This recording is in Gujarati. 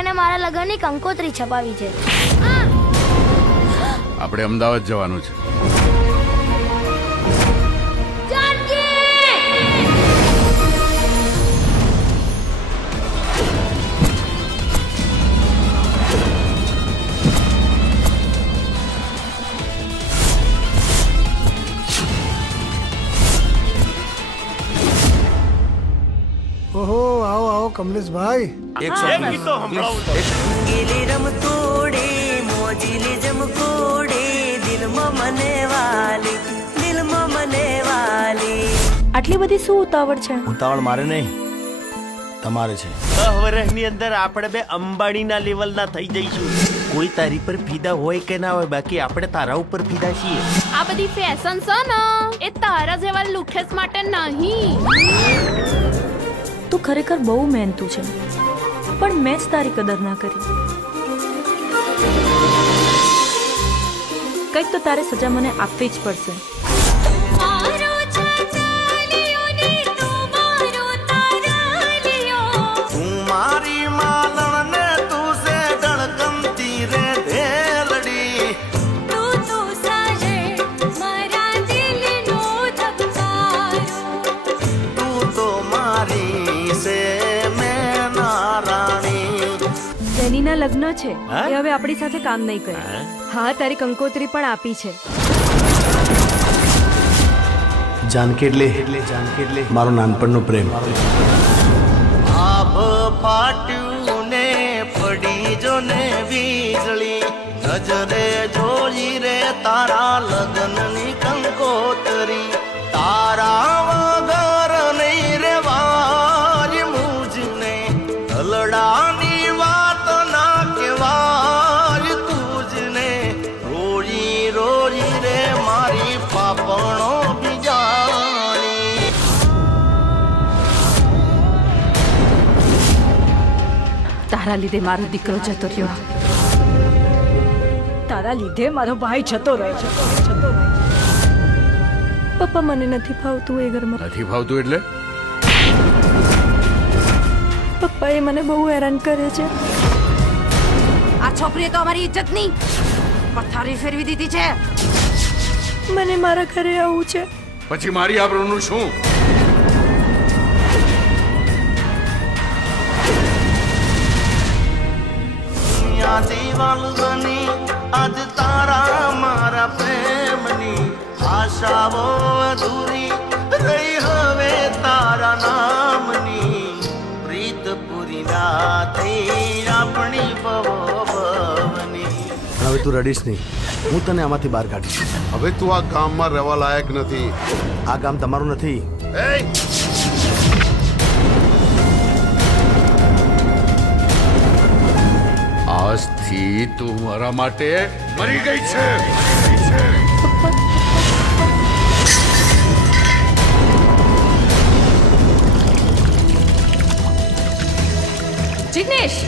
અને મારા લગ્નની કંકોત્રી છપાવી છે. આપણે અમદાવાદ જવાનું છે. ઓહો, આવો આવો કમલેશભાઈ. ગીલી રમતોડે મોજીલી જમકોડે દિલમાં મને વાલી. આટલી બધી શું ઉતાવળ છે? ઉતાવળ મારે નહીં, તમારે છે. 10 વર્ષની અંદર આપણે બે અંબાણીના લેવલના થઈ જઈશું. કોઈ તારી પર ફીદા હોય કે ના હોય, બાકી આપણે તારા ઉપર ફીદા છીએ. આ બધી ફેશન છે ને, એ તારા જેવા લુખેસ માટે નહીં. તું ખરેખર બહુ મહેનતુ છે, પણ મેં જ તારી કદર ના કરી. કંઈક તો તારે સજા મને આપવી જ પડશે. જેનીના લગ્ન છે એ હવે આપણી સાથે કામ નહીં કરે. હા, તારી કંકોત્રી પણ આપી છે. જાનકી એટલે મારો નાનપણનો પ્રેમ. આભ ફાટ્યું ને પડી જો ને વીજળી, નજરે જોઈ રે તારા લગ્નની કંકોત્રી. તારા વગર નહીં રે વાજ મુજને, દલડાની વાત ના કેવાય તુજને. રોજી રોજી રે મારી પાપણો બીજાણી. તારા લીધે મારો દીકરો જતો રહ્યો. તારા લીધે મારો ભાઈ જતો રહ્યો. પપ્પા, મને નથી ફાવતું એ ઘરમાં. નથી ફાવતું એટલે? પપ્પા, એ મને બહુ હેરાન કરે છે. આ છોકરીએ તો અમારી ઇજ્જતની પથારી ફેરવી દીધી છે. મને મારા ઘરે આવવું છે. પછી મારી આબરૂનું શું? દિવાલ બની આજ તારા મારા પ્રેમની આશાઓ અધૂરી રહી. હવે તારા નામની પ્રીત પૂરી ના થઈ આપણી ભવની. હવે તું રડીશ નહીં, હું તને આમાંથી બહાર કાઢીશ. હવે તું આ ગામમાં રહેવા લાયક નથી. આ ગામ તમારું નથી. આજથી તું મારા માટે મરી ગઈ છે. જિગ્નેશ,